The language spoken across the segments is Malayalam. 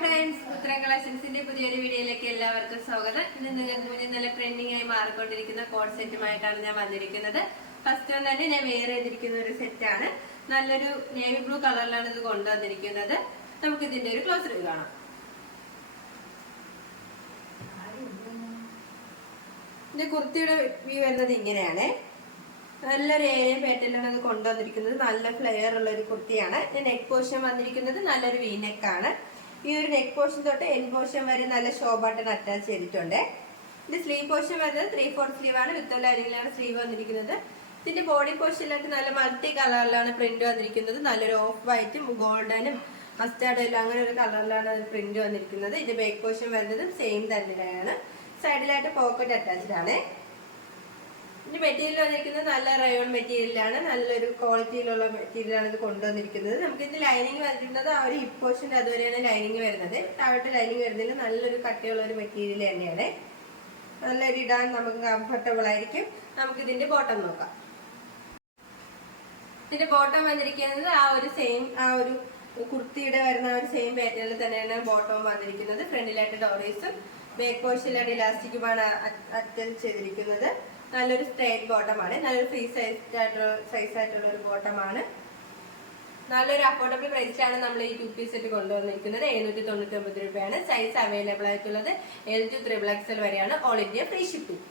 ഫ്രണ്ട്സ്, ഉത്തര കളക്ഷൻസിന്റെ പുതിയൊരു വീഡിയോയിലേക്ക് എല്ലാവർക്കും സ്വാഗതം. ഇന്ന് നിങ്ങൾക്ക് മുന്നിൽ നല്ല ട്രെൻഡിംഗ് ആയി മാറിക്കൊണ്ടിരിക്കുന്ന കോഡ് സെറ്റുമായിട്ടാണ് ഞാൻ വന്നിരിക്കുന്നത്. ഫസ്റ്റ് തന്നെ ഞാൻ വെയർ ചെയ്തിരിക്കുന്ന ഒരു സെറ്റാണ്. നല്ലൊരു നേവി ബ്ലൂ കളറിലാണ് ഇത് കൊണ്ടുവന്നിരിക്കുന്നത്. നമുക്ക് ഇതിന്റെ ഒരു ക്ലോസ് റിവ്യൂ കാണാം. ഇതിന്റെ കുർത്തിയുടെ വ്യൂ വരുന്നത് ഇങ്ങനെയാണ്. നല്ലൊരു ഏരിയ പാറ്റേണിലാണ് ഇത് കൊണ്ടുവന്നിരിക്കുന്നത്. നല്ല ഫ്ലെയർ ഉള്ള ഒരു കുർത്തിയാണ്. നെക്ക് പോർഷൻ വന്നിരിക്കുന്നത് നല്ലൊരു വി നെക്ക് ആണ്. ഈ ഒരു നെക്ക് പോർഷൻ തൊട്ട് എൻ പോർഷൻ വരെ നല്ല ഷോ ബട്ടൺ അറ്റാച്ച് ചെയ്തിട്ടുണ്ട്. ഇതിന്റെ സ്ലീവ് പോർഷൻ വരുന്നത് 3/4 സ്ലീവ് ആണ്. വിത്ത് ലൈനിങ്ങിലാണ് സ്ലീവ് വന്നിരിക്കുന്നത്. ഇതിന്റെ ബോഡി പോർഷനിലായിട്ട് നല്ല മൾട്ടി കളറിലാണ് പ്രിന്റ് വന്നിരിക്കുന്നത്. നല്ലൊരു ഓഫ് വൈറ്റും ഗോൾഡനും മസ്റ്റാർഡും അങ്ങനെ ഒരു കളറിലാണ് പ്രിന്റ് വന്നിരിക്കുന്നത്. ഇതിന്റെ ബാക്ക് പോർഷൻ വരുന്നത് സെയിം തന്നെയാണ്. സൈഡിലായിട്ട് പോക്കറ്റ് അറ്റാച്ച്ഡ് ആണ്. ഇതിന്റെ മെറ്റീരിയൽ വന്നിരിക്കുന്നത് നല്ല റയോൺ മെറ്റീരിയലാണ്. നല്ലൊരു ക്വാളിറ്റിയിലുള്ള മെറ്റീരിയലാണ് ഇത് കൊണ്ടുവന്നിരിക്കുന്നത്. നമുക്ക് ഇതിന്റെ ലൈനിങ് വന്നിരിക്കുന്നത് ആ ഒരു ഹിപ്പ് പോർഷന്റെ അതുവരെയാണ് ലൈനിങ് വരുന്നത്. താഴോട്ട് ലൈനിങ് വരുന്നതിൽ നല്ലൊരു കട്ടിയുള്ള ഒരു മെറ്റീരിയൽ തന്നെയാണ്. നല്ലൊരു ഇടാൻ നമുക്ക് കംഫർട്ടബിൾ ആയിരിക്കും. നമുക്ക് ഇതിന്റെ ബോട്ടം നോക്കാം. ഇതിന്റെ ബോട്ടം വന്നിരിക്കുന്നത് ആ ഒരു കുർത്തിയുടെ വരുന്ന ആ ഒരു സെയിം പാറ്റേണിൽ തന്നെയാണ് ബോട്ടം വന്നിരിക്കുന്നത്. ഫ്രണ്ടിലായിട്ട് ഡോറീസും ബാക്ക് പോർഷനിലായിട്ട് ഇലാസ്റ്റിക്കുമാണ് അറ്റാച്ച് ചെയ്തിരിക്കുന്നത്. നല്ലൊരു സ്ട്രേറ്റ് ബോട്ടമാണ്. നല്ലൊരു ഫ്രീ സൈസ് ആയിട്ടുള്ള ഒരു ബോട്ടമാണ്. നല്ലൊരു അഫോർഡബിൾ പ്രൈസിലാണ് നമ്മൾ ഈ 2 പീസ് സെറ്റ് കൊണ്ടുവന്നിരിക്കുന്നത്. 799 രൂപയാണ്. സൈസ് അവൈലബിൾ ആയിട്ടുള്ളത് L to XXL വരെയാണ്. All India free shipping.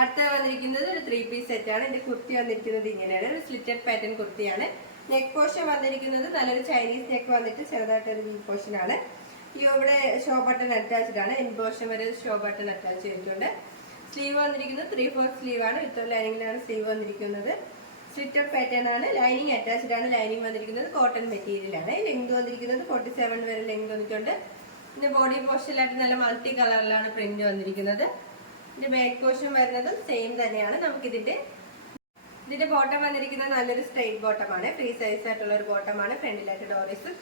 അടുത്ത വന്നിരിക്കുന്നത് ഒരു 3 പീസ് സെറ്റ് ആണ്. ഇതിന്റെ കുർത്തി വന്നിരിക്കുന്നത് ഇങ്ങനെയാണ്. ഒരു സ്ലിറ്റഡ് പാറ്റേൺ കുർത്തിയാണ്. നെക്ക് പോർഷൻ വന്നിരിക്കുന്നത് നല്ലൊരു ചൈനീസ് നെക്ക് വന്നിട്ട് ചെറുതായിട്ടൊരു വി പോർഷൻ ആണ്. ഇവിടെ ഷോ ബട്ടൺ അറ്റാച്ച്ഡ് ആണ്. എൻ പോർഷൻ വരെ ഷോ ബട്ടൺ അറ്റാച്ച് ചെയ്തിട്ടുണ്ട്. സ്ലീവ് വന്നിരിക്കുന്നത് 3/4 സ്ലീവ് ആണ്. വിത്ത് ലൈനിങ്ങിലാണ് സ്ലീവ് വന്നിരിക്കുന്നത്. സ്ലിറ്റഡ് പാറ്റേൺ ആണ്. ലൈനിങ് അറ്റാച്ച്ഡ് ആണ്. ലൈനിങ് വന്നിരിക്കുന്നത് കോട്ടൺ മെറ്റീരിയൽ ആണ്. ലെങ്ത് വന്നിരിക്കുന്നത് 47 വരെ ലെങ്ത് വന്നിട്ടുണ്ട്. ഇതിന്റെ ബോഡി പോർഷനിലായിട്ട് നല്ല മൾട്ടി കളറിലാണ് പ്രിന്റ് വന്നിരിക്കുന്നത്. ഇതിന്റെ ബാക്ക് പോർഷൻ വരുന്നത് സെയിം തന്നെയാണ്. നമുക്ക് ഇതിന്റെ ബോട്ടം വന്നിരിക്കുന്നത് നല്ലൊരു സ്ട്രെയിറ്റ് ബോട്ടമാണ്. ഫ്രീ സൈസ് ആയിട്ടുള്ള ഒരു ബോട്ടമാണ്. ഫ്രണ്ടിലായിട്ട് ഡോറീസ്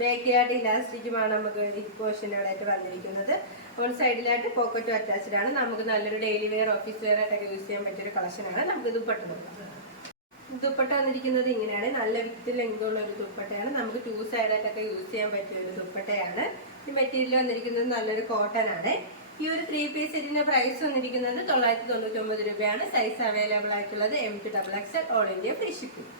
ബാക്കിലായിട്ട് ഇലാസ്റ്റിക്കുമാണ് നമുക്ക് ഹിപ്പ് പോർഷനായിട്ട് വന്നിരിക്കുന്നത്. വൺ സൈഡിലായിട്ട് പോക്കറ്റും അറ്റാച്ച്ഡ് ആണ്. നമുക്ക് നല്ലൊരു ഡെയിലി വെയർ ഓഫീസ് വെയർ ആയിട്ടൊക്കെ യൂസ് ചെയ്യാൻ പറ്റിയൊരു കളക്ഷനാണ്. നമുക്ക് ദുപ്പട്ട നോക്കാം. ദുപ്പട്ട വന്നിരിക്കുന്നത് ഇങ്ങനെയാണ്. നല്ല വിത്ത് ലെങ്ത് ഉള്ള ഒരു ദുപ്പട്ടയാണ്. നമുക്ക് 2 സൈഡായിട്ടൊക്കെ യൂസ് ചെയ്യാൻ പറ്റിയ ഒരു ദുപ്പട്ടയാണ്. ഈ മെറ്റീരിയൽ വന്നിരിക്കുന്നത് നല്ലൊരു കോട്ടൺ ആണ്. ഈ ഒരു 3 പീസ് സെറ്റിന്റെ പ്രൈസ് വന്നിരിക്കുന്നത് 999 രൂപയാണ്. സൈസ് അവൈലബിൾ ആയിട്ടുള്ളത് M to XXL all India free shipping.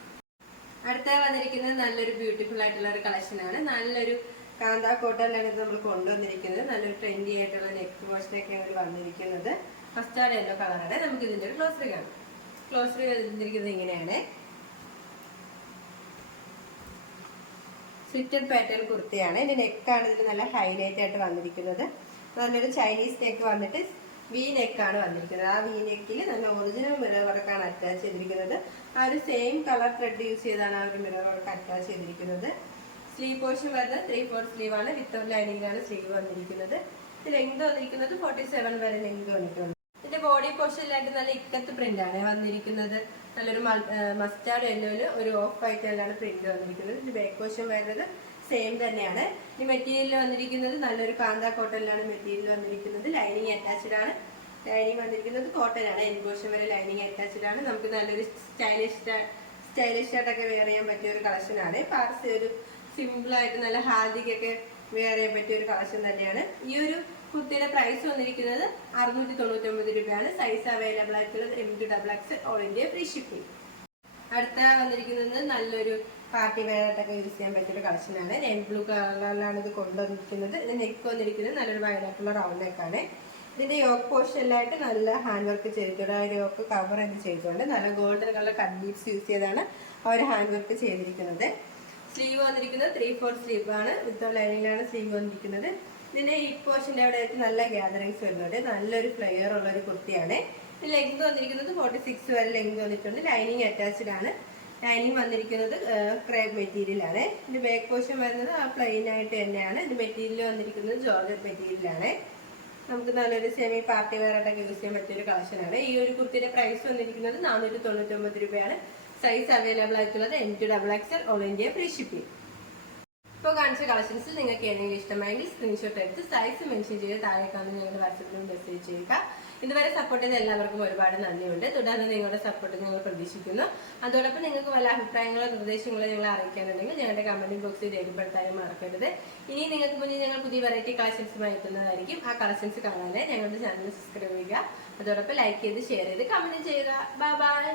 അടുത്ത വന്നിരിക്കുന്നത് നല്ലൊരു ബ്യൂട്ടിഫുൾ ആയിട്ടുള്ള ഒരു കളക്ഷനാണ്. നല്ലൊരു കാന്ത കോട്ടണിലാണ് ഇത് നമ്മൾ കൊണ്ടുവന്നിരിക്കുന്നത്. നല്ലൊരു ട്രെൻഡി ആയിട്ടുള്ള നെക്ക് പോർഷനൊക്കെയാണ് വന്നിരിക്കുന്നത്. മസ്റ്റാർഡ് യെല്ലോ കളറാണ്. നമുക്ക് ഇതിന്റെ ഒരു ക്ലോസ് റിവ്യൂ കാണാം. ക്ലോസ് റിവ്യൂ വന്നിരിക്കുന്നത് ഇങ്ങനെയാണ്. സ്ലിറ്റഡ് പാറ്റേൺ കുർത്തിയാണ്. ഇതിന്റെ നെക്കാണ് ഇതിൽ നല്ല ഹൈലൈറ്റ് ആയിട്ട് വന്നിരിക്കുന്നത്. നല്ലൊരു ചൈനീസ് നെക്ക് വന്നിട്ട് വി നെക്കാണ് വന്നിരിക്കുന്നത്. ആ വി നെക്കിൽ നല്ല ഒറിജിനൽ മിറർ വർക്കാണ് അറ്റാച്ച് ചെയ്തിരിക്കുന്നത്. ആ ഒരു സെയിം കളർ ത്രെഡ് യൂസ് ചെയ്താണ് ആ ഒരു മിറർ വർക്ക് അറ്റാച്ച് ചെയ്തിരിക്കുന്നത്. സ്ലീവ് പോർഷൻ വരുന്നത് 3/4 സ്ലീവ് ആണ്. വിത്ത് ലൈനിങ്ങിലാണ് സ്ലീവ് വന്നിരിക്കുന്നത്. ഇത് ലെങ്ത് വന്നിരിക്കുന്നത് 47 വരെ ലെങ്ത് വന്നിട്ടുണ്ട്. ഇതിന്റെ ബോഡി പോർഷനിലായിട്ട് നല്ല ഇക്കത്ത് പ്രിന്റ് ആണ് വന്നിരിക്കുന്നത്. നല്ലൊരു മസ്റ്റാർഡ് യെല്ലോയില് ഒരു ഓഫ് വൈറ്റിലാണ് പ്രിന്റ് വന്നിരിക്കുന്നത്. ഇതിന്റെ ബാക്ക് പോർഷൻ വരുന്നത് സെയിം തന്നെയാണ്. ഈ മെറ്റീരിയൽ വന്നിരിക്കുന്നത് നല്ലൊരു കാന്ത കോട്ടണിലാണ് മെറ്റീരിയൽ വന്നിരിക്കുന്നത്. ലൈനിങ് അറ്റാച്ച്ഡ് ആണ്. ലൈനിങ് വന്നിരിക്കുന്നത് കോട്ടൺ ആണ്. എൻ പോർഷൻ വരെ ലൈനിങ് അറ്റാച്ച്ഡ് ആണ്. നമുക്ക് നല്ലൊരു സ്റ്റൈലിഷ് ആയിട്ടൊക്കെ വെയർ ചെയ്യാൻ പറ്റിയ ഒരു കളക്ഷനാണ്. പാർസ് ഒരു സിമ്പിൾ ആയിട്ട് നല്ല ഹാദിക്കൊക്കെ വെയർ ചെയ്യാൻ പറ്റിയ ഒരു കളക്ഷൻ തന്നെയാണ്. ഈ ഒരു കുർത്തിയുടെ പ്രൈസ് വന്നിരിക്കുന്നത് 699 രൂപയാണ്. സൈസ് അവൈലബിൾ ആയിട്ടുള്ളത് M to XXL all India free shipping. അടുത്ത വന്നിരിക്കുന്നത് നല്ലൊരു പാർട്ടി വെയർ ആയിട്ടൊക്കെ യൂസ് ചെയ്യാൻ പറ്റിയൊരു കളക്ഷനാണ്. നെറ്റ് ബ്ലൂ കളറിലാണ് ഇത് കൊണ്ടുവന്നിരിക്കുന്നത്. ഇതിന്റെ നെക്ക് വന്നിരിക്കുന്നത് നല്ലൊരു വയനാട്ടുള്ള റൗണ്ട് നെക്കാണ്. ഇതിന്റെ യോക്ക് പോർഷനിലായിട്ട് നല്ല ഹാൻഡ് വർക്ക് ചെയ്തിട്ടുണ്ട്. ആ ഒരു യോക്ക് കവർ ചെയ്ത് ചെയ്തിട്ടുണ്ട്. നല്ല golden colour cut beads use ചെയ്താണ് ആ ഒരു ഹാൻഡ് വർക്ക് ചെയ്തിരിക്കുന്നത്. സ്ലീവ് വന്നിരിക്കുന്നത് 3/4 സ്ലീവ് ആണ്. വിത്ത് ലൈനിങ്ങിലാണ് സ്ലീവ് വന്നിരിക്കുന്നത്. ഇതിന്റെ ഹിപ്പ് പോർഷന്റെ അവിടെ ആയിട്ട് നല്ല ഗ്യാദറിങ്സ് വരുന്നുണ്ട്. നല്ലൊരു ഫ്ലെയർ ഉള്ള ഒരു കുർത്തിയാണ്. ഇത് ലെങ്ത് വന്നിരിക്കുന്നത് 46 വരെ ലെങ്ത് വന്നിട്ടുണ്ട്. ലൈനിങ് അറ്റാച്ച്ഡ് ആണ്. ലൈനിങ് വന്നിരിക്കുന്നത് ക്രേപ്പ് മെറ്റീരിയൽ ആണ്. ഇതിന്റെ ബാക്ക് പോർഷൻ വരുന്നത് ആ പ്ലെയിൻ ആയിട്ട് തന്നെയാണ്. ഇത് മെറ്റീരിയൽ വന്നിരിക്കുന്നത് ജോർജറ്റ് മെറ്റീരിയൽ ആണ്. നമുക്ക് നല്ലൊരു സെമി പാർട്ടി വെയർ ആയിട്ടൊക്കെ യൂസ് ചെയ്യാൻ പറ്റിയൊരു കളക്ഷനാണ്. ഈ ഒരു കുർത്തിയുടെ പ്രൈസ് വന്നിരിക്കുന്നത് 499 രൂപയാണ്. സൈസ് അവൈലബിൾ ആയിട്ടുള്ളത് M to XXL all India free shipping. ഇപ്പോൾ കാണിച്ച കളക്ഷൻസിൽ നിങ്ങൾക്ക് ഏതെങ്കിലും ഇഷ്ടമായെങ്കിൽ സ്ക്രീൻഷോട്ട് എടുത്ത് സൈസ് മെൻഷൻ ചെയ്ത് താഴെ കാണുന്ന ഞങ്ങളുടെ വാട്സാപ്പിലും മെസ്സേജ് ചെയ്യുക. ഇതുവരെ സപ്പോർട്ട് ചെയ്ത എല്ലാവർക്കും ഒരുപാട് നന്ദിയുണ്ട്. തുടർന്ന് നിങ്ങളുടെ സപ്പോർട്ട് ഞങ്ങൾ പ്രതീക്ഷിക്കുന്നു. അതോടൊപ്പം നിങ്ങൾക്ക് വല്ല അഭിപ്രായങ്ങളോ നിർദ്ദേശങ്ങളോ ഞങ്ങളെ അറിയിക്കാനുണ്ടെങ്കിൽ ഞങ്ങളുടെ കമന്റ് ബോക്സിൽ രേഖപ്പെടുത്താനും മറക്കരുത്. ഇനി നിങ്ങൾക്ക് മുന്നിൽ ഞങ്ങൾ പുതിയ വെറൈറ്റി കളക്ഷൻസുമായി എത്തുന്നതായിരിക്കും. ആ കളക്ഷൻസ് കാണാനായി ഞങ്ങളുടെ ചാനൽ സബ്സ്ക്രൈബ് ചെയ്യുക. അതോടൊപ്പം ലൈക്ക് ചെയ്ത് ഷെയർ ചെയ്ത് കമന്റ് ചെയ്യുക. Bye bye.